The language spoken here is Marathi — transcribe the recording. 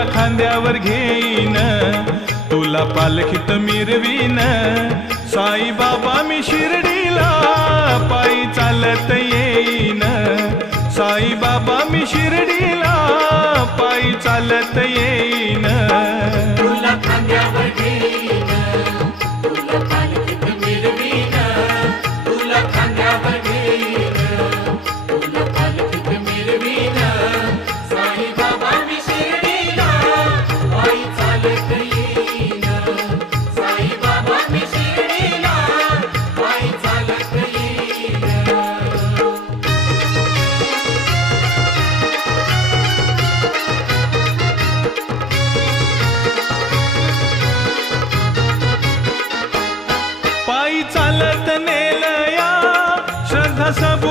तुला खांद्यावर घेईन, तुला पालखीत मिरवीन. साई बाबा मी शिर्डीला पायी चालत येईन. साई बाबा मी शिर्डीला पायी चालत येईन. तुला खांद्यावर घेईन, तुला पालखीत मिरवीन. तुला खांद्यावर घेईन, तुला पालखीत मिरवीन. साई बाबा मी शिर्डीला पायी चालत येईन. साई बाबा मी शिर्डीला पायी चालत येईन. पायी चालत नेलया श्रद्धा सबूत